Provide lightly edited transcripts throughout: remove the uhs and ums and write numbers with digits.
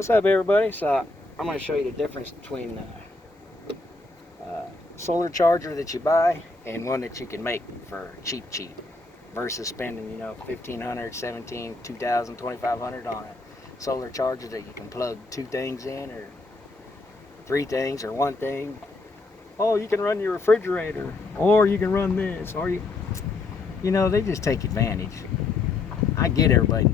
What's up, everybody? So I'm going to show you the difference between solar charger that you buy and one that you can make for cheap versus spending, 1,500, 17, 2,000, 2,500 on a solar charger that you can plug two things in or three things or one thing. Oh, you can run your refrigerator, or you can run this, or they just take advantage. I get everybody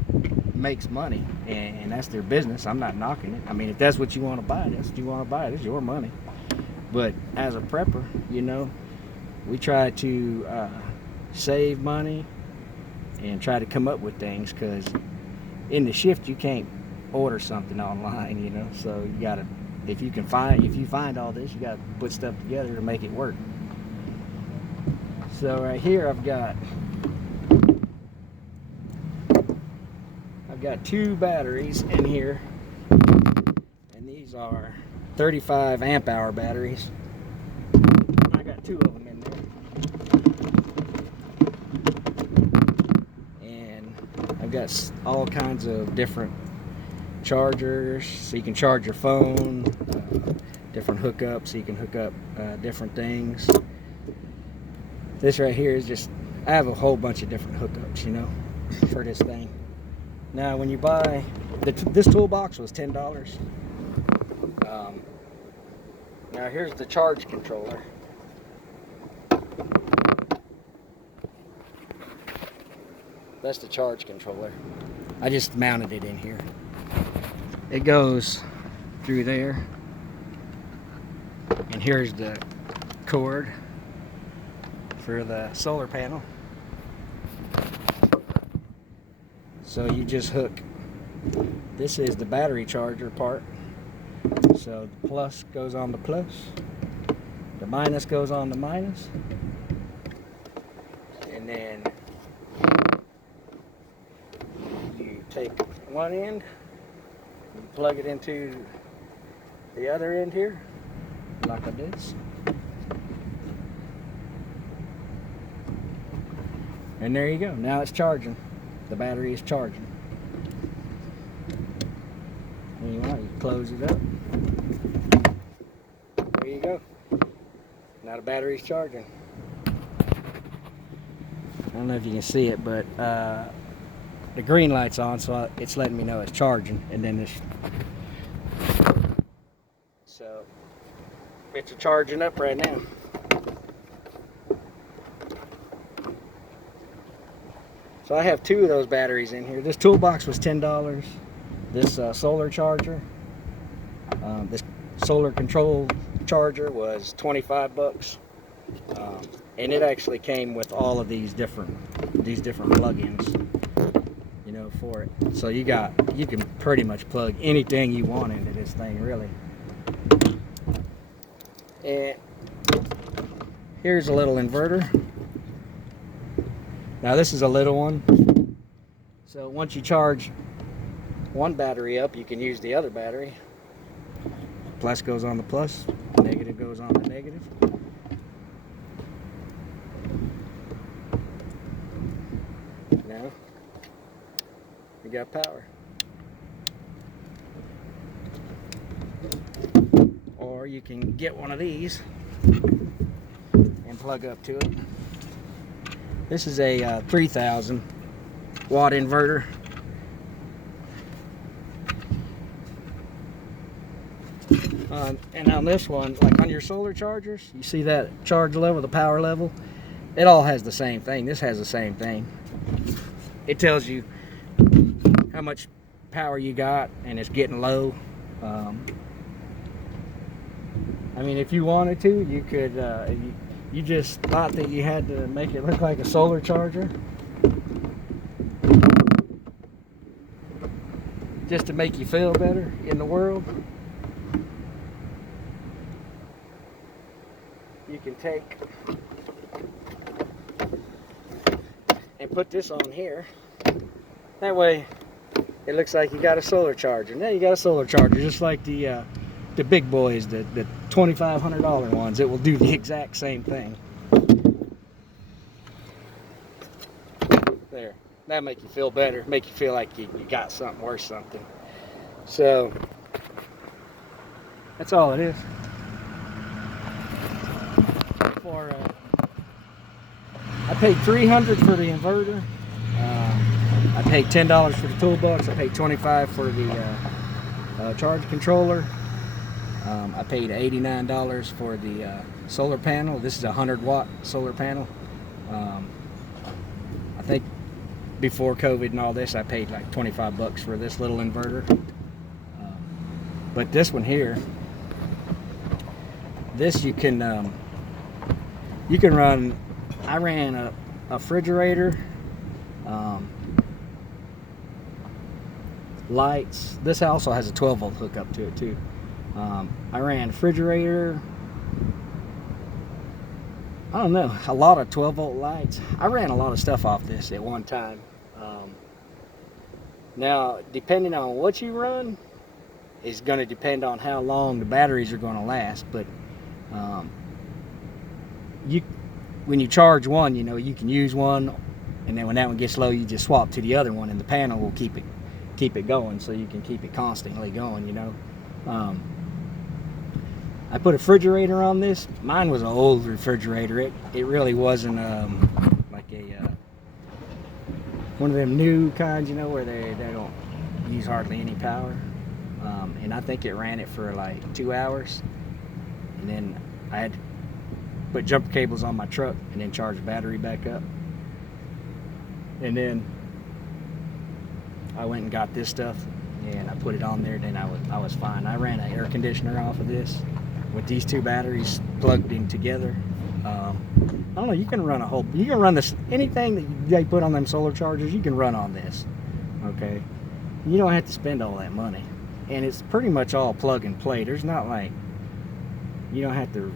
makes money, and that's their business. I'm not knocking it. I mean, if that's what you want to buy, that's what you want to buy. It's your money. But as a prepper, we try to save money and try to come up with things, because in the shift you can't order something online, so you gotta, if you find all this, you gotta put stuff together to make it work. So right here I've got two batteries in here, and these are 35 amp hour batteries. I got two of them in there, and I've got all kinds of different chargers, so you can charge your phone, different hookups, so you can hook up different things. This right here is just, I have a whole bunch of different hookups, for this thing. Now, when you buy this toolbox was $10. Now here's the charge controller. That's the charge controller. I just mounted it in here. It goes through there, and here's the cord for the solar panel. So you just hook, this is the battery charger part, so the plus goes on the plus, the minus goes on the minus, and then you take one end, you plug it into the other end here, like this, and there you go. Now it's charging. The battery is charging. And you close it up. There you go. Now the battery's charging. I don't know if you can see it, but the green light's on, so it's letting me know it's charging. And then this, so it's charging up right now. So I have two of those batteries in here. This toolbox was $10. This solar charger, this solar control charger was 25 bucks. And it actually came with all of these different plugins, for it. So you can pretty much plug anything you want into this thing, really. And here's a little inverter. Now this is a little one, so once you charge one battery up, you can use the other battery. Plus goes on the plus, negative goes on the negative. Now you got power. Or you can get one of these and plug up to it. This is a 3,000 watt inverter. And on this one, like on your solar chargers, you see that charge level, the power level? It all has the same thing. This has the same thing. It tells you how much power you got, and it's getting low. I mean, if you wanted to, you could, you just thought that you had to make it look like a solar charger, just to make you feel better in the world, you can take and put this on here. That way it looks like you got a solar charger. Now you got a solar charger, just like the big boys, the $2,500 ones. It will do the exact same thing. There, that make you feel better, make you feel like you got something worth something. So That's all it is. For I paid $300 for the inverter. I paid $10 for the toolbox. I paid $25 for the charge controller. I paid $89 for the solar panel. This is a 100-watt solar panel. I think before COVID and all this, I paid like $25 for this little inverter. But this one here, this you can run. I ran a refrigerator, lights. This also has a 12-volt hookup to it too. I ran refrigerator. I don't know, a lot of 12-volt lights. I ran a lot of stuff off this at one time. Now, depending on what you run, is going to depend on how long the batteries are going to last. But when you charge one, you know, you can use one, and then when that one gets low, you just swap to the other one, and the panel will keep it going, so you can keep it constantly going. You know. I put a refrigerator on this. Mine was an old refrigerator. It really wasn't like a one of them new kinds, you know, where they don't use hardly any power. And I think it ran it for like 2 hours, and then I had to put jumper cables on my truck and then charge the battery back up. And then I went and got this stuff and I put it on there. Then I was fine. I ran an air conditioner off of this with these two batteries plugged in together. I don't know, you can run this, anything that they put on them solar chargers, you can run on this, okay? You don't have to spend all that money. And it's pretty much all plug and play. There's not like, you don't have to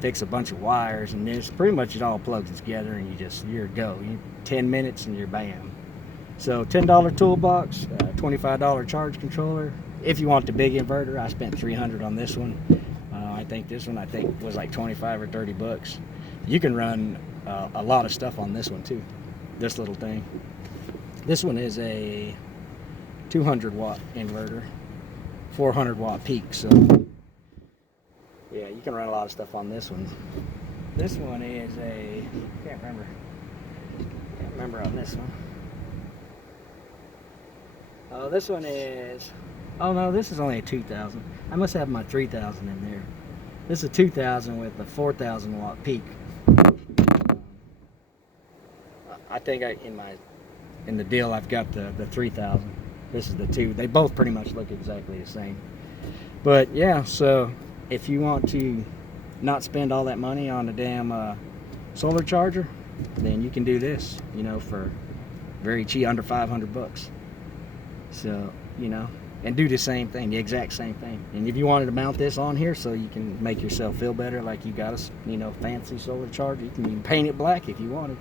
fix a bunch of wires, and this pretty much it all plugs together, and you're go. 10 minutes and you're bam. So $10 toolbox, $25 charge controller. If you want the big inverter, I spent $300 on this one. I think this one was like 25 or 30 bucks. You can run a lot of stuff on this one too. This little thing. This one is a 200-watt inverter, 400-watt peak. So yeah, you can run a lot of stuff on this one. This one is a can't remember on this one. Oh, this one is. Oh no, this is only a 2,000. I must have my 3,000 in there. This is a 2,000 with a 4,000-watt peak. I think in the deal I've got the 3,000. This is the 2. They both pretty much look exactly the same. But yeah, so if you want to not spend all that money on a damn solar charger, then you can do this, you know, for very cheap, under 500 bucks. So, you know, and do the same thing, the exact same thing. And if you wanted to mount this on here so you can make yourself feel better, like you got a, you know, fancy solar charger, you can paint it black if you wanted.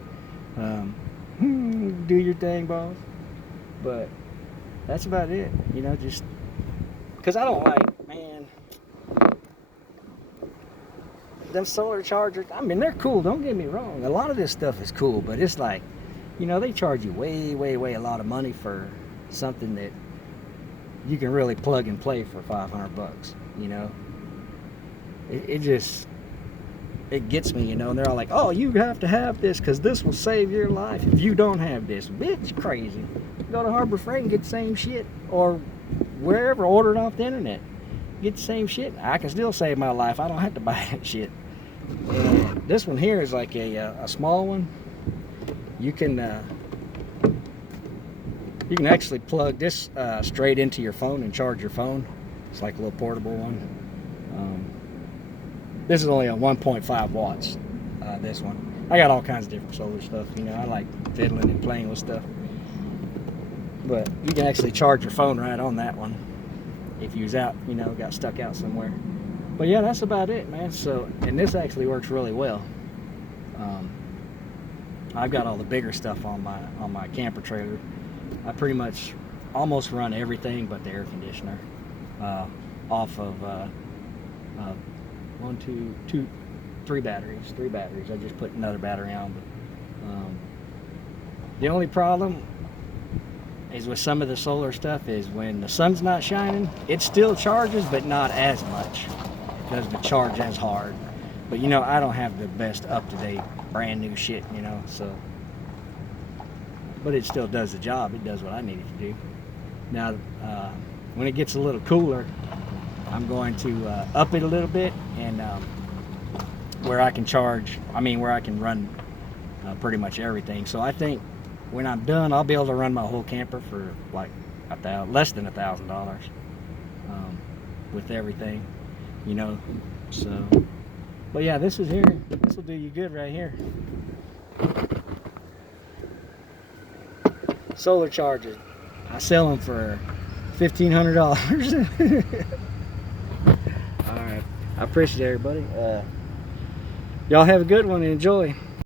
Do your thing, boss. But that's about it, you know, just because I don't like, man, them solar chargers. I mean, they're cool, don't get me wrong. A lot of this stuff is cool, but it's like, you know, they charge you way a lot of money for something that you can really plug and play for 500 bucks, you know. It just, it gets me, you know. And they're all like, oh, you have to have this because this will save your life if you don't have this. Bitch, crazy. Go to Harbor Freight and get the same shit, or wherever, order it off the internet. Get the same shit. I can still save my life. I don't have to buy that shit. And this one here is like a small one. You can actually plug this straight into your phone and charge your phone. It's like a little portable one. This is only a 1.5 watts, this one. I got all kinds of different solar stuff, you know. I like fiddling and playing with stuff. But you can actually charge your phone right on that one if you was out, you know, got stuck out somewhere. But yeah, that's about it, man. So, and this actually works really well. I've got all the bigger stuff on my camper trailer. I pretty much almost run everything but the air conditioner off of three batteries. I just put another battery on. But the only problem is with some of the solar stuff is when the sun's not shining, it still charges, but not as much. It doesn't charge as hard. But you know, I don't have the best up-to-date, brand new shit, you know, so. But it still does the job. It does what I need it to do. Now, when it gets a little cooler, I'm going to up it a little bit, and where I can where I can run pretty much everything. So I think when I'm done, I'll be able to run my whole camper for like less than $1,000 with everything, you know. So, but yeah, this will do you good right here. Solar chargers, I sell them for $1,500. All right, I appreciate everybody. Y'all have a good one and enjoy.